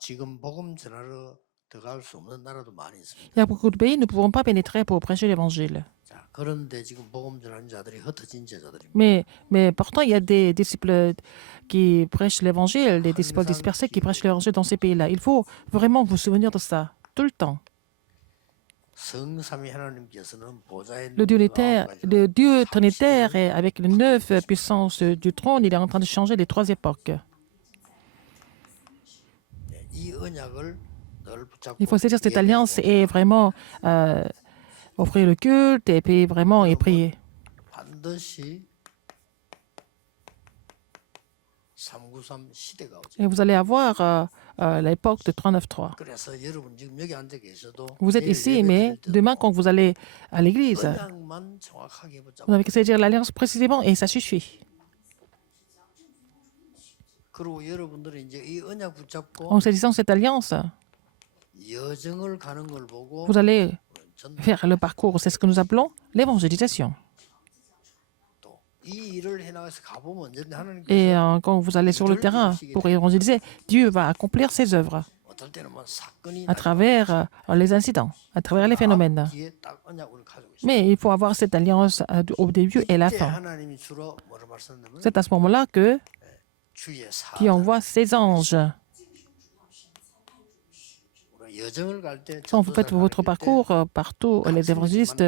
지금 복음 전하러 들어갈 수 없는 나라도 많이 있습니다. Il y a beaucoup de pays, nous ne pouvons pas pénétrer pour prêcher l'évangile. 자, 그런데 지금 복음 전하는 자들이 흩어진 제자들입니다. Mais pourtant, il y a des disciples qui prêchent l'évangile, des disciples 항상 dispersés qui prêchent l'évangile dans ces pays-là. Il faut vraiment vous souvenir de ça, tout le temps. 성삼위 하나님께서는 보좌에 Le Dieu, 있는 그가 le Dieu trinitaire, et avec les 9 puissances du trône, il est en train de changer les 3 époques. 이 언약을 늘 붙잡고 Il faut saisir cette 예배하고 alliance et vraiment offrir le culte et puis vraiment et prier. 반드시 393 시대가 오죠. Et vous allez avoir l'époque de 393. 그래서 여러분 지금 여기 앉아 계셔도 Vous êtes 내일 ici, 예배 mais 드릴 때도 demain, quand vous allez à l'église, 언약만 정확하게 붙잡고 vous n'avez qu'à saisir l'alliance précisément et ça suffit. 그리고 여러분들은 이제 이 언약 붙잡고 En saisissant cette alliance, 여정을 가는 걸 보고 vous allez 전 faire le parcours. C'est ce que nous appelons l'évangélisation. 또 이 일을 해나가서 가보면 언제든 Et 하나님께서 quand vous allez sur le terrain pour évangéliser, Dieu va accomplir ses œuvres 어떨 때는 뭐 사건이 à travers les incidents, à travers les phénomènes. 뒤에 딱 언약을 가지고 있어요. Mais il faut avoir cette alliance au début et à la 이때 fin. 하나님이 주로 뭐를 말씀하냐면 C'est à ce moment-là que 주의 Dieu 사자 envoie ses anges. 여정을 갈 때 Quand vous faites votre parcours partout, les évangélistes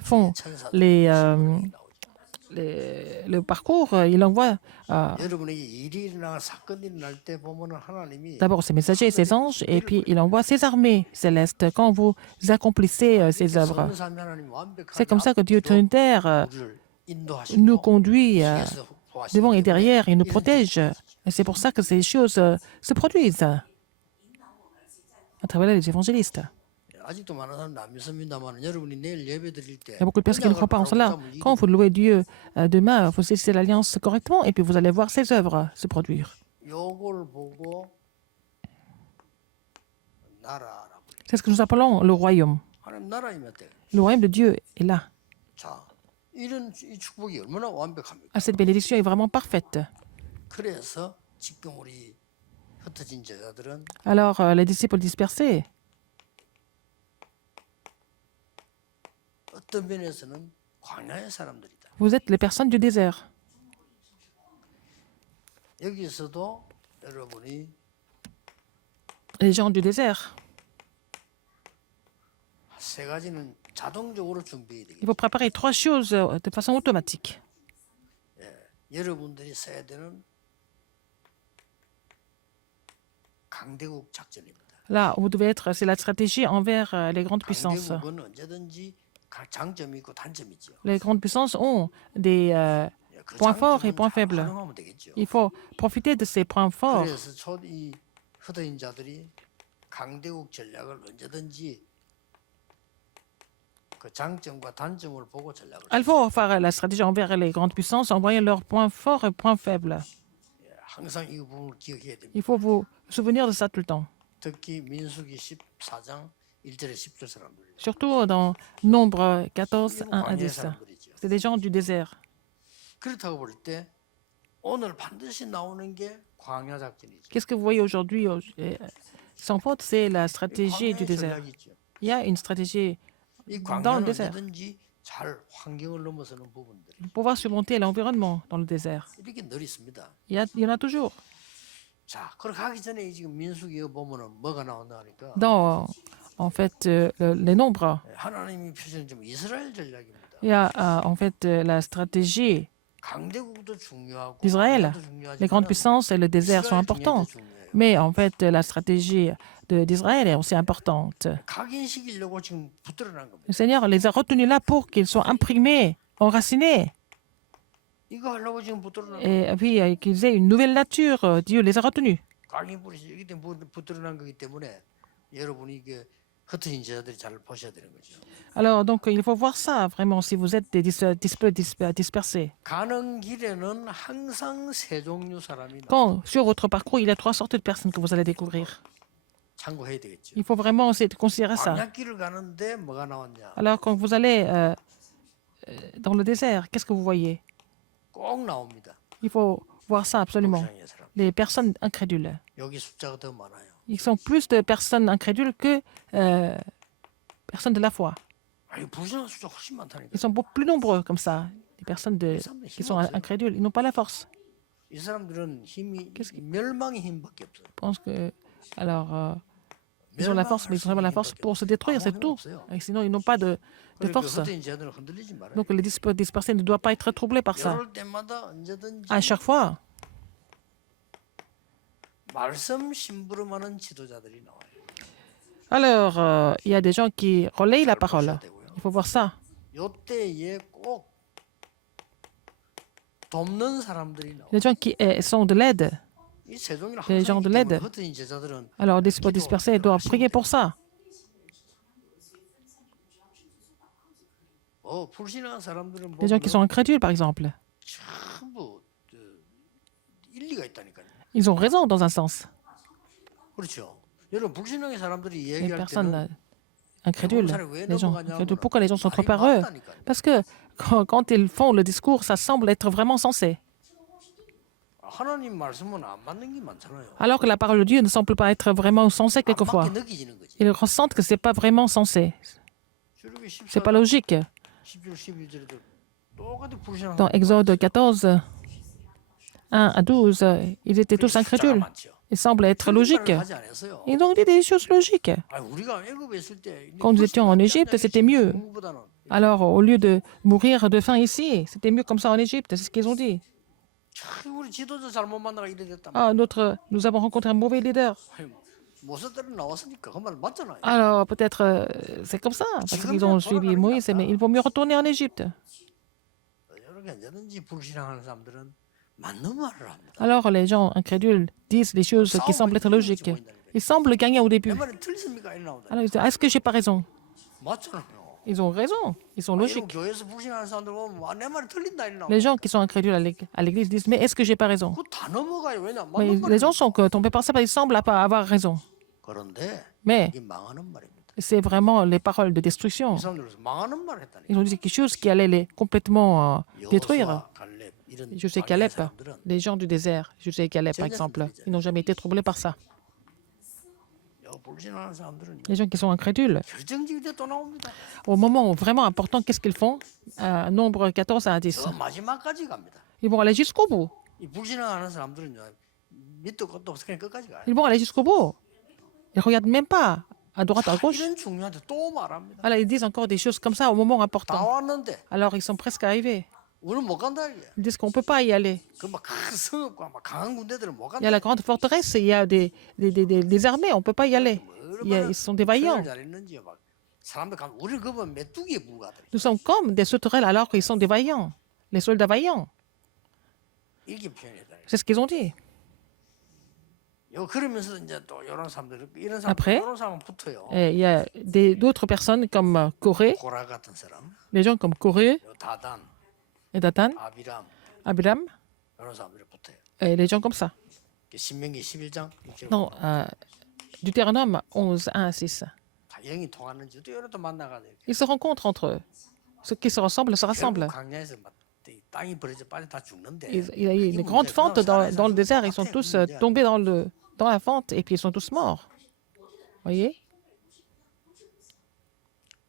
font le parcours, il envoie 여러분에게 일이 일어나 사건이 일어날 때 보면은 하나님이 d'abord ses messagers, ses anges, et puis il envoie ses armées célestes quand vous accomplissez ces œuvres. 성삼위 하나님 완벽한 C'est comme ça que Dieu trinitaire 우리를 nous 인도하시고 conduit 뒤에서 보호하시기 devant et 때문에 derrière, il nous protège. Et c'est pour ça que ces choses se produisent à travers les évangélistes. 아직도 많은 사람들 안 믿습니다만 여러분이 내일 예배 드릴 때 Il y a beaucoup de personnes qui ne croient pas en cela. Quand vous louez Dieu demain, vous saisissez l'alliance correctement et puis vous allez voir ses œuvres se produire. 요걸 보고 나라라고 C'est ce que nous appelons le royaume. 하나님 나라이면 때. Le royaume de Dieu est là. 자, 이런 이 축복이 얼마나 완벽합니까? Cette bénédiction est vraiment parfaite. 그래서 지금 우리 흩어진 제자들은 Alors, les disciples dispersés, 어떤 면에서는 광야의 사람들이다. vous êtes les personnes du désert. 여기서도 여러분이 Les gens du désert. 세 가지는 자동적으로 준비해야 Il 되겠죠. faut préparer 3 choses de façon automatique. 여러분들이 써야 되는 강대국 작전입니다. Là, vous devez être, c'est la stratégie envers les grandes puissances. 강대국은 언제든지 장점이 있고 단점이 있죠. Les grandes puissances ont des 그 points forts et 장점은 points 잘 faibles. 활용하면 되겠죠. Il faut profiter de ces points forts. 그래서 이 흩어진 자들이 강대국 전략을 언제든지 그 장점과 단점을 보고 전략을 Il faut faire la stratégie envers les grandes puissances en voyant leurs points forts et points faibles. 항상 이 부분을 기억해야 됩니다. Il faut vous souvenir de ça tout le temps. 특히 민수기 14장 1절에 10절 사람들. Surtout dans Nombre 14, 1 à 광야의 10. 사람들이죠. C'est des gens du désert. 그렇다고 볼 때 오늘 반드시 나오는 게 광야 작전이죠. Qu'est-ce que vous voyez aujourd'hui sans faute, c'est la stratégie du 광야의 désert. 전략이 있죠. Il y a une stratégie 이 dans le 광야는 désert 언제든지 잘 환경을 넘어서는 부분들이 pour pouvoir surmonter l'environnement dans le désert. 이렇게 늘 있습니다. Il y en a toujours. 자, 그렇게 하기 전에 지금 민수기에 보면은 뭐가 나온다 하니까 Dans, en fait, les nombres, 하나님이 표시는 좀 이스라엘 전략입니다. il y a en fait la stratégie 강대국도 중요하고 d'Israël. 광야도 중요하지만 Les grandes puissances et le désert sont 이스라엘 importants. 중요해도 중요해요. Mais en fait, la stratégie d'Israël est aussi importante. 각인시키려고 지금 붙들어난 겁니다. Le Seigneur les a retenus là pour qu'ils soient imprimés, enracinés, 이거 하려고 지금 붙들어난 et puis qu'ils aient une nouvelle nature. Dieu les a retenus. 각인 뿌리시 이기 때문에 붙들어난 거기 때문에 여러분이 이게 흩어진 제자들이 잘 보셔야 되는 거죠. Alors, donc, il faut voir ça, vraiment, si vous êtes des disciples dispersés. 가는 길에는 항상 세 종류 사람이 Quand, sur votre parcours, il y a 3 sortes de personnes que vous allez découvrir. 참고해야 되겠죠. Il faut vraiment essayer de considérer ça. 광야길을 가는데 뭐가 나왔냐? Alors, quand vous allez dans le désert, qu'est-ce que vous voyez? 꼭 나옵니다. Il faut voir ça absolument. 불쌍한 사람. Les personnes incrédules. 여기 숫자가 더 많아요. Ils sont plus de personnes incrédules que personnes de la foi. 아니 불신앙 숫자 훨씬 많다니까. Ils sont beaucoup plus nombreux comme ça. Les personnes qui sont incrédules, ils n'ont pas la force. 이 사람들은 힘이 멸망의 힘밖에 없어요. Je pense que, alors, ils ont la force, mais ils ont vraiment la force pour se détruire, c'est tout. Et sinon, ils n'ont pas de 그러니까 force. 흩어진 제자들은 흔들리지 말아요. Donc, les dispersés ne doivent pas être troublés par ça. 이럴 때마다 언제든지 À chaque fois, 말씀 심부름하는 지도자들이 나와요. alors, il y a des gens qui relayent la parole. Il faut voir ça. 요때에 꼭 돕는 사람들이 나와요. Les gens qui sont de l'aide. 이 세종이는 Les gens 항상 de 있기 때문에 l'aide. 흩어진 제자들은 Alors, les dispersés doivent prier pour ça. 불신앙한 사람들은 Les gens qui sont incrédules, par exemple. 전부 일리가 있다니까요. Ils ont raison dans un sens. 그렇죠. 여러분 불신앙의 사람들이 Les 얘기할 personnes 때는 incrédules, les gens incrédules, pourquoi les gens sont trop heureux? Parce que quand ils font le discours, ça semble être vraiment sensé. 하나님 말씀은 안 맞는 게 많잖아요. Alors que la parole de Dieu ne semble pas être vraiment sensée 안 quelquefois. 맞게 느껴지는 거지. Ils ressentent que ce n'est pas vraiment sensé. 출애굽기 Ce n'est pas 14장 logique. 10절 11절에도 똑같이 불신앙. Dans Exode 14, 1 à 12, ils étaient tous incrédules. Ils semblent être logiques. 하지 않았어요. Ils ont dit des choses logiques. 우리가 애굽에 있을 때 Quand nous étions en Égypte, c'était mieux. Alors, au lieu de mourir de faim ici, c'était mieux comme ça en Égypte. C'est ce qu'ils ont dit. 우리 지도자 잘못 만나가 이래 됐다. Ah, nous avons rencontré un mauvais leader. 모세대로 나왔으니까 그 말 맞잖아요. Alors, peut-être c'est comme ça, parce qu'ils ont suivi Moïse, mais il vaut mieux retourner en Égypte. 이렇게 언제든지 불신앙하는 사람들은 맞는 말을 합니다. Alors, les gens incrédules disent des choses qui semblent être logiques. Ils semblent gagner au début. 내 말이 틀렸습니까? 이래 나온다. Alors, ils disent, est-ce que j'ai pas raison? 맞잖아요. Ils ont raison. Ils sont 이런 logiques. 교회에서 불신하는 사람들 보면 내 말이 틀린다 이래 나온다. Les gens qui sont incrédules à l'église disent, mais est-ce que j'ai pas raison? 그거 다 넘어가요. 왜냐? Mais 맞는 les 말이. gens sont tombés par ça, parce qu'ils semblent pas avoir raison. 그런데 Mais 이게 망하는 말입니다. c'est vraiment les paroles de destruction. 이 사람들은 망하는 말을 했다니. Ils ont dit quelque chose qui allait les complètement détruire. 여호수아, 갈렙 이런 Josué 광야 Caleb, 사람들은 les gens du désert, Josué Caleb par exemple, ils n'ont jamais été troublés par ça. 불신하는 사람들은 Les gens qui sont incrédules, 결정적일 때 또 나옵니다. au moment vraiment important, qu'est-ce qu'ils font? Nombre 14 à 10. 저 마지막까지 갑니다. Ils vont aller jusqu'au bout. 이 불신하는 사람들은요. 밑도 끝도 없이 그냥 끝까지 가요. Ils vont aller jusqu'au bout. Ils ne regardent même pas à droite, à gauche. 이런 중요한데 또 말합니다. Alors, ils disent encore des choses comme ça au moment 다 important. 왔는데 Alors, ils sont presque arrivés. 우리는 못 간다 이게. Ils disent qu'on ne peut pas y aller. 그막 성읍과 막 강한 군대들은 못 Il y a 간다. la grande forteresse, il y a des armées, on ne peut pas y aller. Ils sont des vaillants. 잘했는지요. 막 사람들 가면 우리 그분 메뚜기에 불과하더라. Nous sommes comme des sauterelles alors qu'ils sont des vaillants. Les soldats vaillants. 이렇게 표현했다. C'est ce qu'ils ont dit. 요 그러면서 이제 또 이런 사람들 이런 Après, 사람 이런 사람 붙어요. Et il y a d'autres personnes comme Corée, 고라 같은 사람, des gens comme Corée 요 다단, et Dathan, 아비람 Abiram, 이런 사람들이 붙어요. et les gens comme ça. 신명기 11장 6절. Non, Deutéronome 11, 1 à 6. 다 영이 통하는지 또 이런 또 만나가지고 Ils se rencontrent entre eux. Ceux qui se ressemblent se rassemblent. 결국 광야에서 막 땅이 벌어져 빨리 다 죽는데. Il y a eu une grande fente dans le désert. Ils sont tous tombés dans la fente et puis ils sont tous morts. Voyez?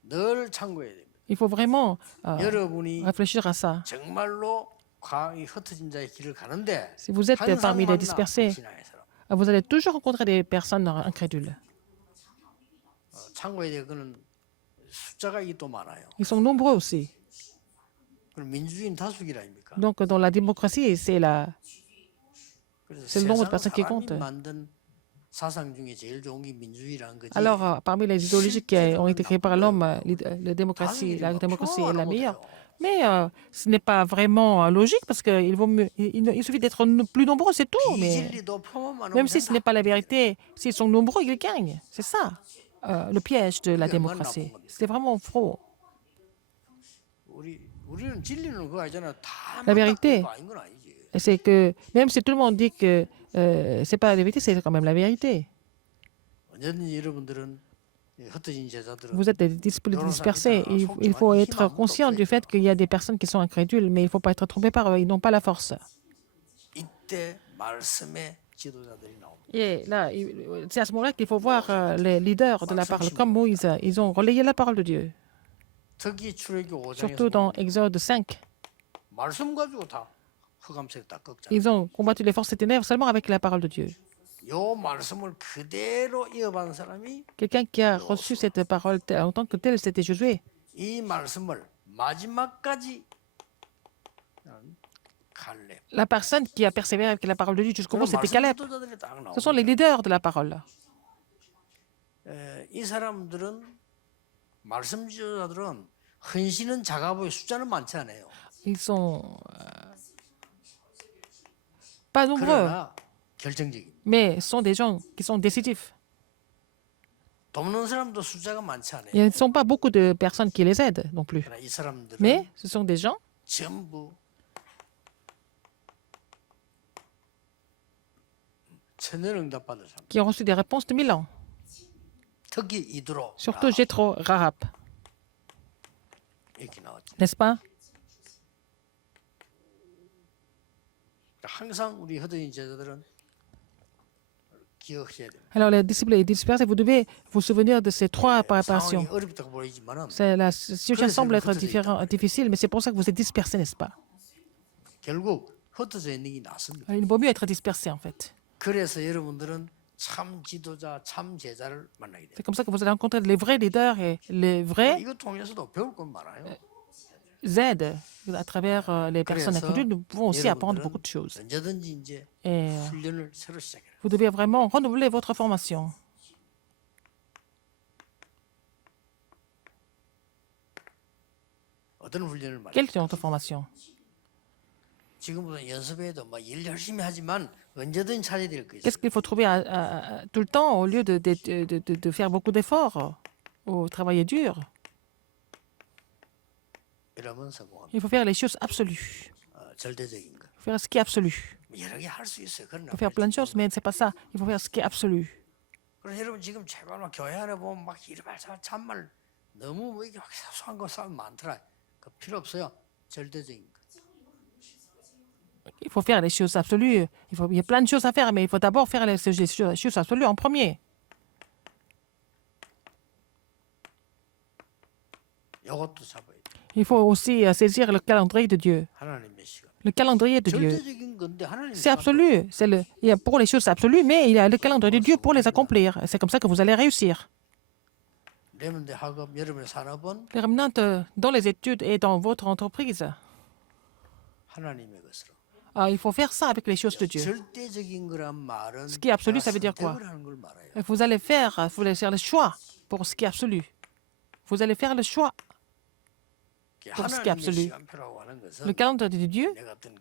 늘 참고해야 됩니다. Il faut vraiment 여러분이 réfléchir à ça. 정말로 이 흩어진 자의 길을 가는데 Si vous êtes 항상 parmi les 만나, dispersés, 불신앙의 사람. vous allez toujours rencontrer des personnes incrédules. 참고해야 될 거는 숫자가 이게 또 많아요. Ils sont nombreux aussi. 그럼 민주주의는 다수결 아닙니까? Donc, dans la démocratie, c'est 그래서 c'est le nombre de 세상 personnes qui 사람이 compte. 만든 사상 중에 제일 좋은 게 민주주의라는 거지. Alors, parmi les idéologies qui ont été créées par l'homme, la démocratie est la meilleure. Mais ce n'est pas vraiment logique parce qu'il suffit d'être plus nombreux, c'est tout. Mais 비진리도 표만만 même si ce n'est pas la vérité, s'ils sont nombreux, ils gagnent. C'est ça, le piège de la démocratie. C'est vraiment faux. 우리는 진리는 그거 아니잖아. 다 La vérité. 맞다, 그거 아닌 건 아니지. C'est que même si tout le monde dit que c'est pas la vérité, c'est quand même la vérité. 언제든지 여러분들은 흩어진 제자들은 Vous êtes des disciples dispersés. Il faut être conscient du fait qu'il y a des personnes qui sont incrédules, mais il ne faut pas être trompé par eux. Ils n'ont pas la force. 이때 말씀에 지도자들이 나옵니다. Et là, c'est à ce moment-là qu'il faut voir les leaders de la parole, comme Moïse. Ils ont relayé la parole de Dieu. 특히 출애굽기 5장에서 Surtout dans Exode 5. 말씀 가지고 다 흑암색 다 꺾잖아요. Ils ont combattu les forces des ténèbres seulement avec la parole de Dieu. 요 말씀을 그대로 이어받은 사람이 Quelqu'un qui a reçu cette parole en tant que tel, c'était Josué. 이 말씀을 마지막까지 갈렙. La personne qui a persévéré avec la parole de Dieu jusqu'au bout, 그런 c'était 말씀 Caleb. 지도자들이 딱 Ce sont les 나옵니다. leaders de la parole. 이 사람들은 말씀 지도자들은 헌신은 작아 보여 숫자는 많지 않아요. Ils sont pas nombreux, 그러나 결정적인. mais ce sont des gens qui sont décisifs. 돕는 사람도 숫자가 많지 않아요. Il ne sont pas beaucoup de personnes qui les aident non plus. 그러나 이 사람들은 Mais ce sont des gens 전부 천년 응답 받을 사람. qui ont reçu des réponses de 1000 ans. 특히 이드로 Surtout Jéthro, Rahab, 이렇게 나왔죠. n'est-ce pas? 항상 우리 허드인 제자들은 기억해야 돼요. Alors les disciples et dispersés, vous devez vous souvenir de ces trois préparations. 상황이 어렵다고 보이지만은 La situation semble être difficile, mais c'est pour ça que vous êtes dispersés, n'est-ce pas? 결국 흩어져 있는 게 낫습니다. Il vaut mieux être dispersé en fait. 그래서 여러분들은 참 지도자, 참 제자를 만나게 돼요. C'est comme ça que vous allez rencontrer les vrais leaders et les vrais 이거 통해서도 배울 건 많아요. aides. À travers les personnes 그래서 incrédules, nous pouvons aussi apprendre 여러분들은 beaucoup de choses. 언제든지 이제 Et 훈련을 새로 시작해요. vous devez vraiment renouveler votre formation. 어떤 훈련을 말해요? Quelle est votre formation? 지금부터 연습해도 막 일 열심히 하지만 언제든 찾아야 될 거 있어요. Qu'est-ce qu'il faut trouver tout le temps au lieu de faire beaucoup d'efforts ou travailler dur? 이러면 성공합니다. Il faut faire les choses absolues. 절대적인 거. Faire ce qui est absolu. 여러 개 할 수 있어요. Il 그러나 faut faire plein de choses, mais c'est pas ça. Il faut faire ce qui est absolu. 그래서 여러분 지금 제발 막 교회 안에 보면 막 이리말 참말 너무 뭐 이게 사소한 거 싸움 많더라. 그 필요 없어요. 절대적인 거. Il faut faire les choses absolues. Il y a plein de choses à faire, mais il faut d'abord faire les choses absolues en premier. 이것도 잡아야 돼. Il faut aussi saisir le calendrier de Dieu. 하나님의 시간. Le calendrier de Dieu. 절대적인 건데 하나님 C'est absolu. Il y a pour les choses absolues, mais il y a le calendrier de Dieu pour les accomplir. C'est comme ça que vous allez réussir. 레몬드 학업 여러분의 산업은 Les remnants dans les études et dans votre entreprise. 하나님의 것으로. Il faut faire ça avec les choses de Dieu. 절대적인 거란 말은 Ce qui est absolu, ça veut dire quoi? 선택을 하는 걸 말해요. Vous allez faire le choix pour ce qui est absolu. Vous allez faire le choix. pour ce qui est 하나님의 absolu. 시간표라고 하는 Le 것은 calendrier de Dieu, 내가 어떤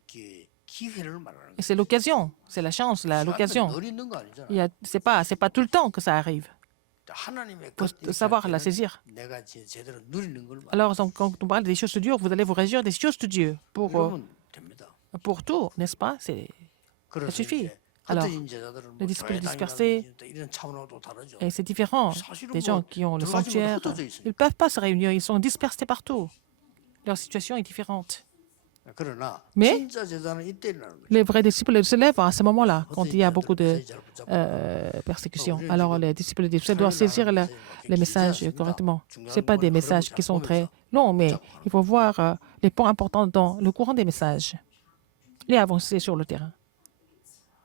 기회를 말하는 et c'est l'occasion, c'est la chance, 거예요. l'occasion. 늘 있는 거 아니잖아. C'est pas tout le temps que ça arrive. 하나님의 Il faut savoir la saisir. 내가 제대로 누리는 걸 말해요. Alors, quand on parle des choses de Dieu, vous allez vous réjouir des choses de Dieu 그러면 됩니다. pour tout, n'est-ce pas? 그래서 suffit. 이제 Alors, 흩어진 제자들은 les disciples 교회 dispersés, 다니는 이런 차원하고도 다르죠. Et c'est différent. Des gens qui ont le sanctuaire, ils ne peuvent pas se réunir, ils sont dispersés partout. Leur situation est différente. 그러나 Mais 진짜 제자는 이때 일어나는 거죠. les vrais disciples se lèvent à ce moment-là, quand il y a beaucoup de persécutions. Alors les disciples doivent saisir les messages correctement. Ce pas des messages qui sont très longs, mais il faut voir les points importants dans le courant des messages et avancer sur le terrain.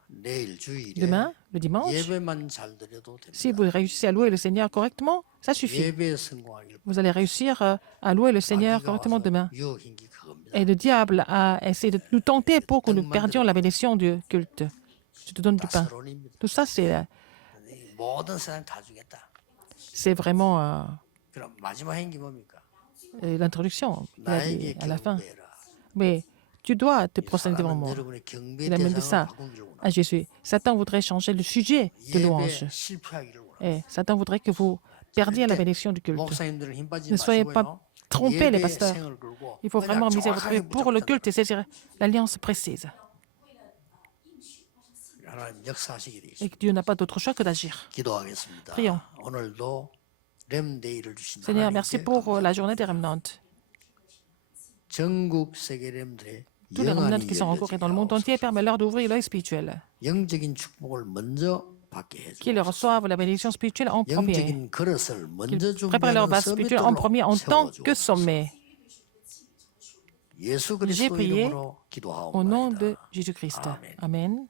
내일 주일에 Demain, le dimanche, 예배만 잘 드려도 si 됩니다. vous réussissez à louer le Seigneur correctement, ça suffit. 예배 성공하기를 Vous allez réussir à louer le Seigneur 마귀가 correctement 와서 demain. 유혹인 게 그겁니다. Et le diable a essayé de nous tenter pour que nous perdions la bénédiction du culte. Je te donne du pain. 서론입니다. Tout ça, 모든 세상 다 주겠다. c'est vraiment 그럼 마지막 행기 뭡니까? l'introduction 나에게 à la fin. 경배해라. Mais tu dois te prosterner devant 사람은 moi. 여러분의 경배 Il a même dit ça 대상을 바꾸기를 원합니다. à Jésus. Satan voudrait changer le sujet de louange. 예배 실패하기를 원합니다. Et Satan voudrait que vous perdiez la bénédiction du culte. 목사님들은 힘 빠지지 Ne soyez pas 마시고요. trompés, les 예배 pasteurs. 생을 걸고 Il faut 그냥 vraiment miser votre 정확하게 vie pour le 붙잡고 culte et saisir l'alliance précise. 하나님 역사하시게 되겠습니다. Et que Dieu n'a pas d'autre choix que d'agir. 기도하겠습니다. Prions. 오늘도 렘데이를 주신 Seigneur, merci 하나님께 pour la journée des remnantes. 전국 세계 렘들의 tous les remnants 영안이 qui sont encore 열려지게 dans le monde entier, 하옵소서. permets-leur d'ouvrir l'œil spirituel, 영적인 축복을 먼저 받게 qu'ils 해주옵소서. reçoivent la bénédiction spirituelle en premier, 영적인 그릇을 먼저 qu'ils préparent leur 준비하는 vase spirituel en premier 서밋돌로 en tant que 세워주옵소서. sommet. 예수 J'ai 그리스도 prié 이름으로 au nom 기도하옵나이다. de Jésus-Christ. Amen. Amen.